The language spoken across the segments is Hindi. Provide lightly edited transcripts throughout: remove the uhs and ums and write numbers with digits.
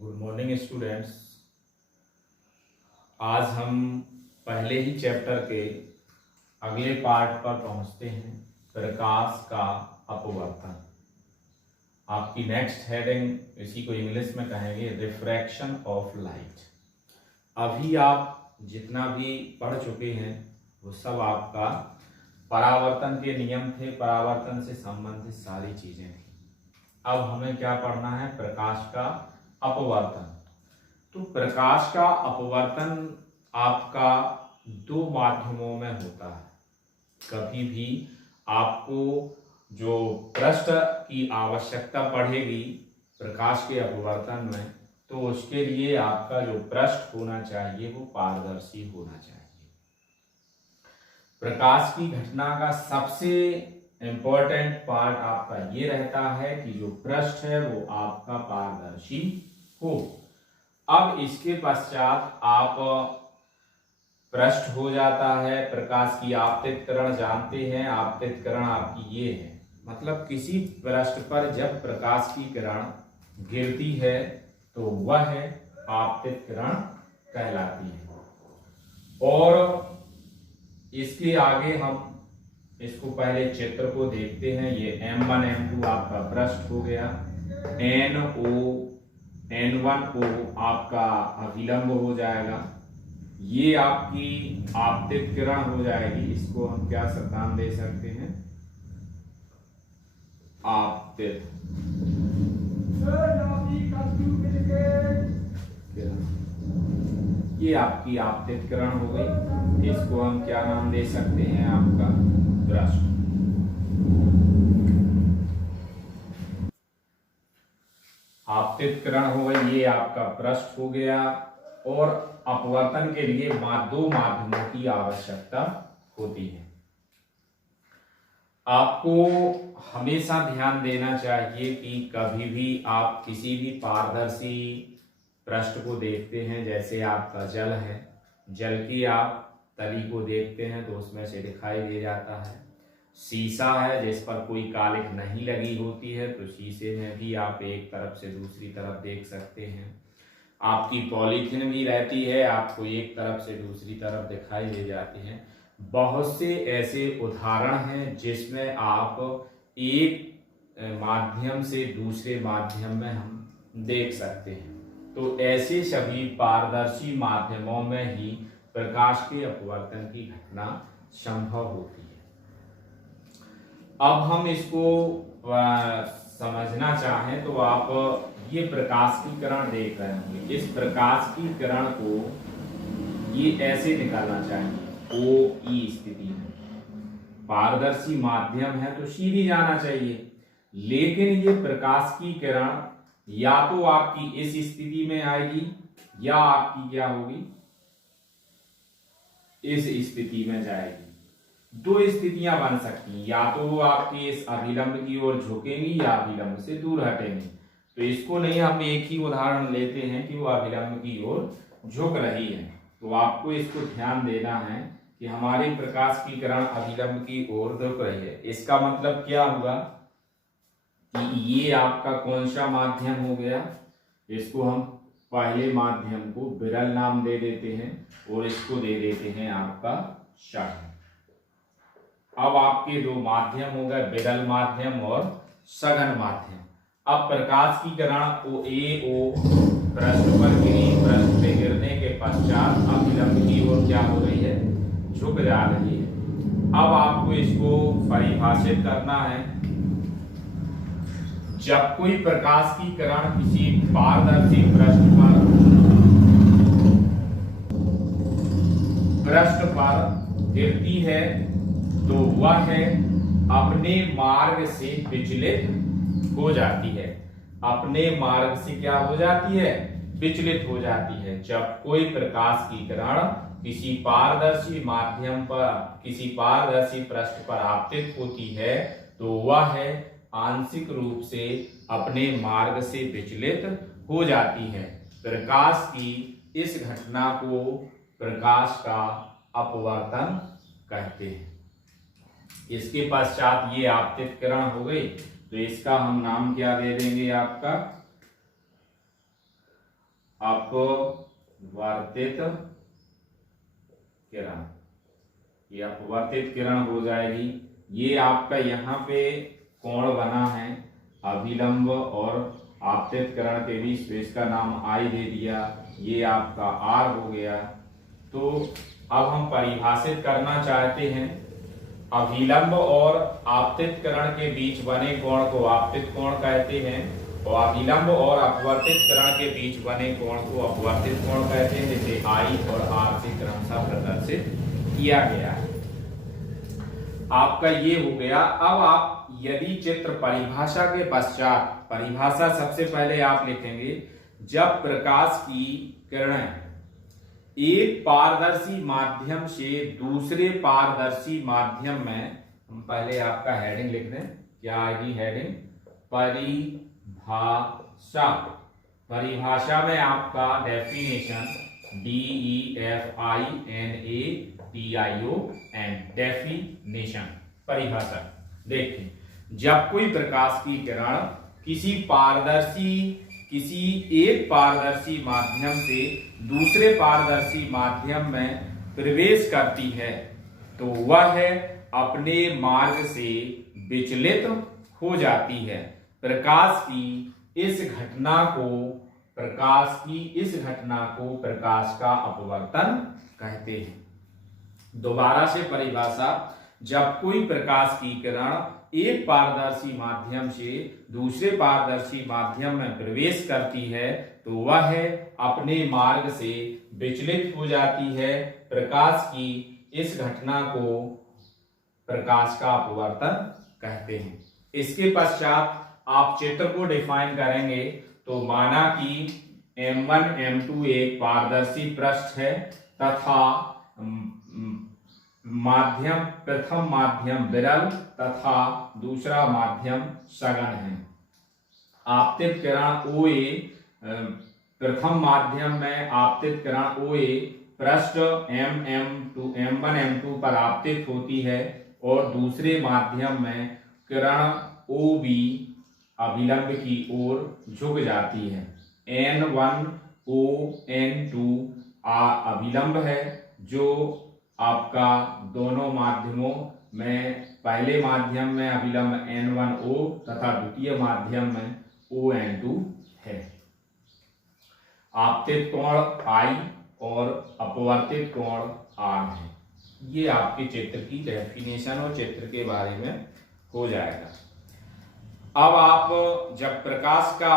Good morning students. आज हम पहले ही चैप्टर के अगले पार्ट पर पहुंचते हैं, प्रकाश का अपवर्तन। आपकी नेक्स्ट हेडिंग इसी को इंग्लिश में कहेंगे रिफ्रैक्शन ऑफ लाइट। अभी आप जितना भी पढ़ चुके हैं वो सब आपका परावर्तन के नियम थे, परावर्तन से संबंधित सारी चीजें थी। अब हमें क्या पढ़ना है? प्रकाश का अपवर्तन। तो प्रकाश का अपवर्तन आपका दो माध्यमों में होता है। कभी भी आपको जो पृष्ठ की आवश्यकता पड़ेगी प्रकाश के अपवर्तन में, तो उसके लिए आपका जो पृष्ठ होना चाहिए वो पारदर्शी होना चाहिए। प्रकाश की घटना का सबसे इंपॉर्टेंट पार्ट आपका ये रहता है कि जो पृष्ठ है वो आपका पारदर्शी हो। अब इसके पश्चात आप पृष्ठ हो जाता है। प्रकाश की आपतित किरण जानते हैं, आपतित किरण आपकी ये है, मतलब किसी पृष्ठ पर जब प्रकाश की किरण गिरती है तो वह आपतित किरण कहलाती है। और इसके आगे हम इसको पहले चित्र को देखते हैं। ये M1 M2 आपका पृष्ठ हो गया, N1O आपका अभिलंब हो जाएगा, ये आपकी आपतित किरण हो जाएगी। इसको हम क्या नाम दे सकते हैं? आपतित किरण। ये आपकी आपतित किरण हो गई। इसको हम क्या नाम दे सकते हैं? आपका पृष्ठ। आपतित किरण हो गई, ये आपका पृष्ठ हो गया। और अपवर्तन के लिए दो माध्यमों की आवश्यकता होती है। आपको हमेशा ध्यान देना चाहिए कि कभी भी आप किसी भी पारदर्शी पृष्ठ को देखते हैं, जैसे आपका जल है, जल की आप तली को देखते हैं तो उसमें से दिखाई दे जाता है। शीशा है जिस पर कोई कालिख नहीं लगी होती है, तो शीशे में भी आप एक तरफ से दूसरी तरफ देख सकते हैं। आपकी पॉलीथीन भी रहती है, आपको एक तरफ से दूसरी तरफ दिखाई दे जाती है। बहुत से ऐसे उदाहरण हैं जिसमें आप एक माध्यम से दूसरे माध्यम में हम देख सकते हैं। तो ऐसे सभी पारदर्शी माध्यमों में ही प्रकाश के अपवर्तन की घटना संभव होती है। अब हम इसको समझना चाहें तो आप ये प्रकाश की किरण देख रहे होंगे। इस प्रकाश की किरण को ये ऐसे निकालना चाहिए, OE स्थिति में। पारदर्शी माध्यम है तो सीधी जाना चाहिए, लेकिन ये प्रकाश की किरण या तो आपकी इस स्थिति में आएगी या आपकी क्या होगी? इस स्थिति में जाएगी। दो स्थितियां बन सकती हैं, या तो वो आपकी इस अभिलंब की ओर झुकेंगी या अभिलंब से दूर हटेंगी। तो इसको नहीं, हम एक ही उदाहरण लेते हैं कि वो अभिलंब की ओर झुक रही है। तो आपको इसको ध्यान देना है कि हमारी प्रकाश की किरण अभिलंब की ओर झुक रही है। इसका मतलब क्या हुआ कि ये आपका कौन सा माध्यम हो गया? इसको हम पहले माध्यम को विरल नाम दे देते हैं और इसको दे देते हैं आपका सघन। अब आपके दो माध्यम हो गए, विरल माध्यम और सघन माध्यम। अब प्रकाश की किरण OA पृष्ठ पर गिरी, पृष्ठ पे गिरने के पश्चात अभिलंब की ओर क्या हो रही है? झुक जा रही है। अब आपको इसको परिभाषित करना है। जब कोई प्रकाश की किरण किसी पारदर्शी पृष्ठ पर गिरती है तो वह अपने मार्ग से विचलित हो जाती है। अपने मार्ग से क्या हो जाती है? विचलित हो जाती है। जब कोई प्रकाश की किरण किसी पारदर्शी माध्यम पर, किसी पारदर्शी पृष्ठ पर आपतित होती है तो वह आंशिक रूप से अपने मार्ग से विचलित हो जाती है। प्रकाश की इस घटना को प्रकाश का अपवर्तन कहते हैं। इसके पश्चात ये आपतित किरण हो गई, तो इसका हम नाम क्या दे देंगे? आपका अपवर्तित किरण, ये अपवर्तित किरण हो जाएगी। ये आपका यहाँ पे कोण बना है अभिलंब और आपतित किरण के बीच, तो इसका नाम आई दे दिया, ये आपका आर हो गया। तो अब हम परिभाषित करना चाहते हैं अभिलंब और आपतित किरण के बीच बने कोण को आपतित कोण कहते हैं, और अभिलंब और अपवर्तित किरण के बीच बने कोण को अपवर्तित कोण कहते हैं, जैसे आई और आर से क्रमशः प्रदर्शित किया गया है। आपका ये हो गया। अब आप यदि चित्र परिभाषा के पश्चात, परिभाषा सबसे पहले आप लिखेंगे, जब प्रकाश की किरणें एक पारदर्शी माध्यम से दूसरे पारदर्शी माध्यम में, हम पहले आपका हेडिंग लिख दें, क्या आएगी हेडिंग, परिभाषा। परिभाषा में आपका डेफिनेशन DEFINATION, डेफिनेशन, परिभाषा। देखिए, जब कोई प्रकाश की किरण किसी एक पारदर्शी माध्यम से दूसरे पारदर्शी माध्यम में प्रवेश करती है तो वह अपने मार्ग से विचलित हो जाती है। प्रकाश की इस घटना को प्रकाश का अपवर्तन कहते हैं। दोबारा से परिभाषा, जब कोई प्रकाश की किरण एक पारदर्शी माध्यम से दूसरे पारदर्शी माध्यम में प्रवेश करती है तो वह अपने मार्ग से विचलित हो जाती है। प्रकाश की इस घटना को प्रकाश का अपवर्तन कहते हैं। इसके पश्चात आप चित्र को डिफाइन करेंगे, तो माना कि M1 M2 एक पारदर्शी पृष्ठ है तथा प्रथम माध्यम विरल तथा दूसरा माध्यम सघन है। आपतित किरण OA, प्रथम माध्यम में आपतित किरण OA पृष्ठ M1 M2 पर आपतित होती है और दूसरे माध्यम में किरण OB अभिलंब की ओर झुक जाती है। N1 O N2 अभिलंब है, जो आपका दोनों माध्यमों में, पहले माध्यम में अभिलंब N1O तथा द्वितीय माध्यम में ON2 है। आपतित कोण I और अपवर्तित कोण R है। ये आपके चित्र की डेफिनेशन और चित्र के बारे में हो जाएगा। अब आप जब प्रकाश का,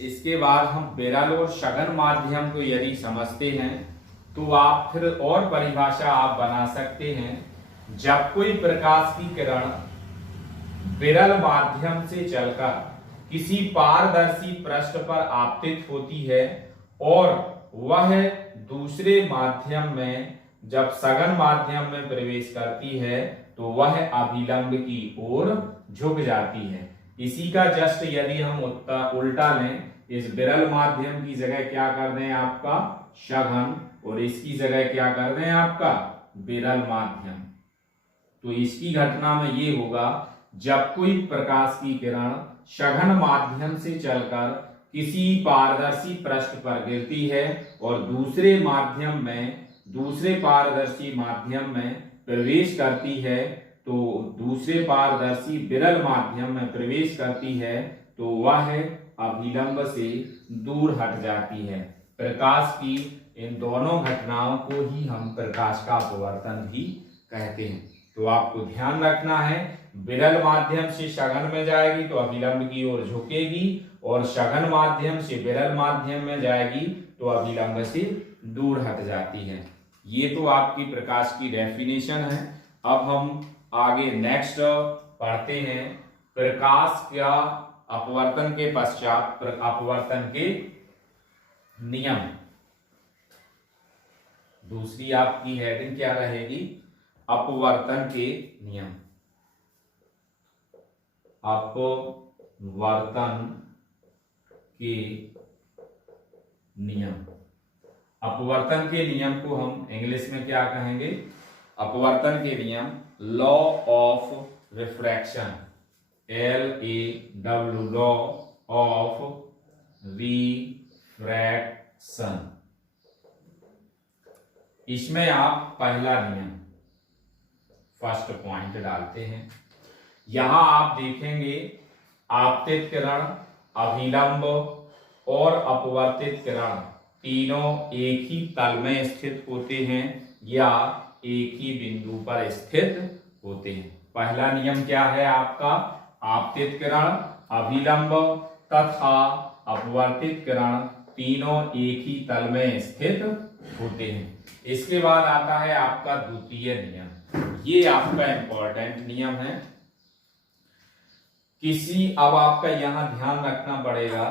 इसके बाद हम विरल और सघन माध्यम को यदि समझते हैं तो आप फिर और परिभाषा आप बना सकते हैं। जब कोई प्रकाश की किरण विरल माध्यम से चलकर किसी पारदर्शी पृष्ठ पर आपतित होती है और वह दूसरे माध्यम में जब सघन माध्यम में प्रवेश करती है तो वह अभिलंब की ओर झुक जाती है। इसी का जस्ट यदि हम उल्टा लें, इस विरल माध्यम की जगह क्या कर दें आपका सघन, और इसकी जगह क्या कर दें आपका विरल माध्यम, तो इसकी घटना में ये होगा, जब कोई प्रकाश की किरण सघन माध्यम से चलकर किसी पारदर्शी पृष्ठ पर गिरती है और दूसरे पारदर्शी माध्यम में प्रवेश करती है, तो दूसरे पारदर्शी विरल माध्यम में प्रवेश करती है तो वह अभिलंब से दूर हट जाती है। प्रकाश की इन दोनों घटनाओं को ही हम प्रकाश का अपवर्तन भी कहते हैं। तो आपको ध्यान रखना है, विरल माध्यम से सघन में जाएगी तो अभिलंब की ओर झुकेगी, और सघन माध्यम से विरल माध्यम में जाएगी तो अभिलंब से दूर हट जाती है। ये तो आपकी प्रकाश की डेफिनेशन है। अब हम आगे नेक्स्ट पढ़ते हैं प्रकाश का अपवर्तन के पश्चात अपवर्तन के नियम। दूसरी आपकी हेडिंग क्या रहेगी, अपवर्तन के नियम। अपवर्तन के नियम। अपवर्तन के नियम को हम इंग्लिश में क्या कहेंगे, अपवर्तन के नियम, law of refraction, LAW, law of refraction. सन। इसमें आप पहला नियम फर्स्ट पॉइंट डालते हैं। यहां आप देखेंगे आपतित किरण, अभिलंब और अपवर्तित किरण तीनों एक ही तल में स्थित होते हैं या एक ही बिंदु पर स्थित होते हैं। पहला नियम क्या है आपका? आपतित किरण, अभिलंब तथा अपवर्तित किरण तीनों एक ही तल में स्थित होते हैं। इसके बाद आता है आपका द्वितीय नियम। ये आपका इंपॉर्टेंट नियम है। अब आपका यहां ध्यान रखना पड़ेगा,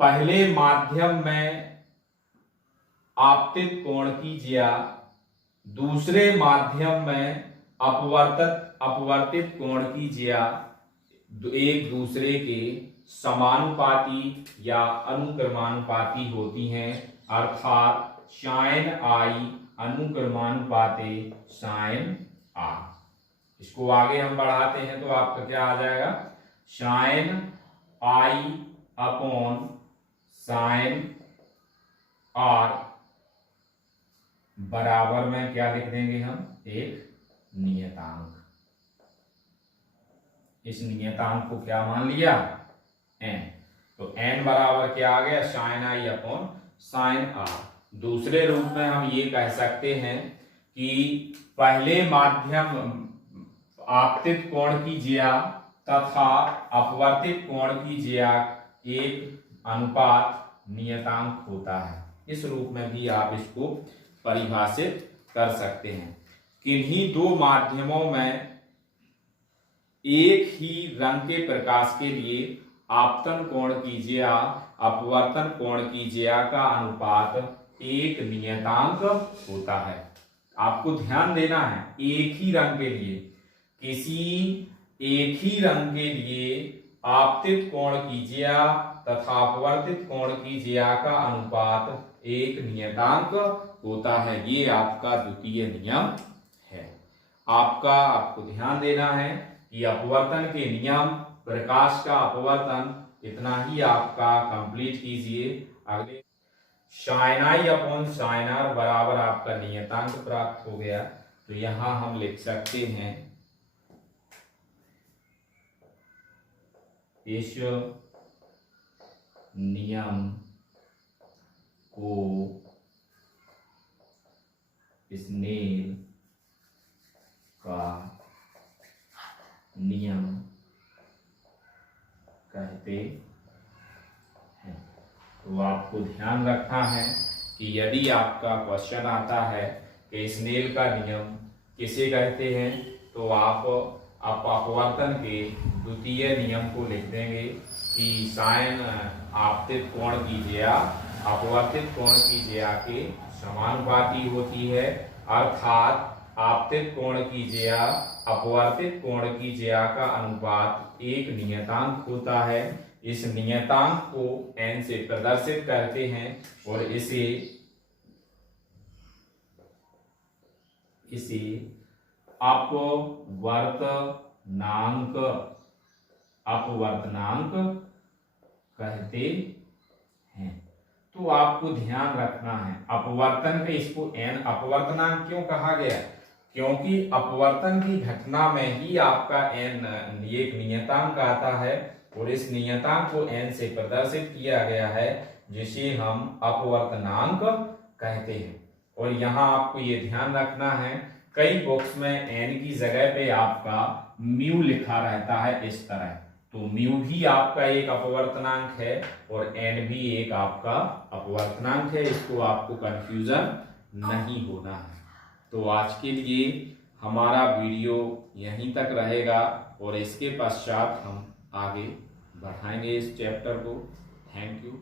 पहले माध्यम में आपतित कोण की ज्या, दूसरे माध्यम में अपवर्तित कोण की ज्या एक दूसरे के समानुपाती या अनुक्रमानुपाती होती हैं, अर्थात साइन आई अनुक्रमानुपाते साइन आर। इसको आगे हम बढ़ाते हैं तो आपका क्या आ जाएगा? Sine i upon sine r बराबर में क्या लिख देंगे हम? एक नियतांक। इस नियतांक को क्या मान लिया? n। तो n बराबर क्या आ गया? Sine i upon sine r. दूसरे रूप में हम ये कह सकते हैं कि पहले माध्यम आपतित कोण की ज्या तथा अपवर्तित कोण की ज्या एक अनुपात नियतांक होता है। इस रूप में भी आप इसको परिभाषित कर सकते हैं। किन्हीं दो माध्यमों में एक ही रंग के प्रकाश के लिए आपतन कोण की ज्या अपवर्तन कोण की ज्या का अनुपात एक नियतांक होता है। आपको ध्यान देना है, एक ही रंग के लिए, किसी एक ही रंग के लिए आपतित कोण की ज्या तथा अपवर्तित कोण की ज्या का अनुपात एक नियतांक होता है। ये आपका द्वितीय नियम है। आपको ध्यान देना है कि अपवर्तन के नियम, प्रकाश का अपवर्तन, इतना ही आपका कंप्लीट कीजिए। अगले sine i upon sine r बराबर आपका नियतांक प्राप्त हो गया। तो यहां हम लिख सकते हैं इस नियम को स्नेल का नियम कहते हैं। तो आपको ध्यान रखना है कि यदि आपका क्वेश्चन आता है कि स्नेल का नियम किसे कहते हैं, तो आप अपवर्तन के द्वितीय नियम को लिख देंगे कि साइन आपतित कोण की ज्या अपवर्तित कोण की ज्या के समानुपाती होती है, अर्थात आपतित कोण की ज्या अपवर्तित कोण की ज्या का अनुपात एक नियतांक होता है। इस नियतांक को n से प्रदर्शित करते हैं और इसे अपवर्तनांक कहते हैं। तो आपको ध्यान रखना है, अपवर्तन पे इसको n अपवर्तनांक क्यों कहा गया? क्योंकि अपवर्तन की घटना में ही आपका n एक नियतांक आता है और इस नियतांक को n से प्रदर्शित किया गया है, जिसे हम अपवर्तनांक कहते हैं। और यहाँ आपको ये ध्यान रखना है, कई बुक्स में n की जगह पे आपका म्यू लिखा रहता है इस तरह। तो म्यू भी आपका एक अपवर्तनांक है और n भी एक आपका अपवर्तनांक है। इसको आपको कंफ्यूजन नहीं होना है। तो आज के लिए हमारा वीडियो यहीं तक रहेगा और इसके पश्चात हम आगे बढ़ाएंगे इस चैप्टर को। Thank you.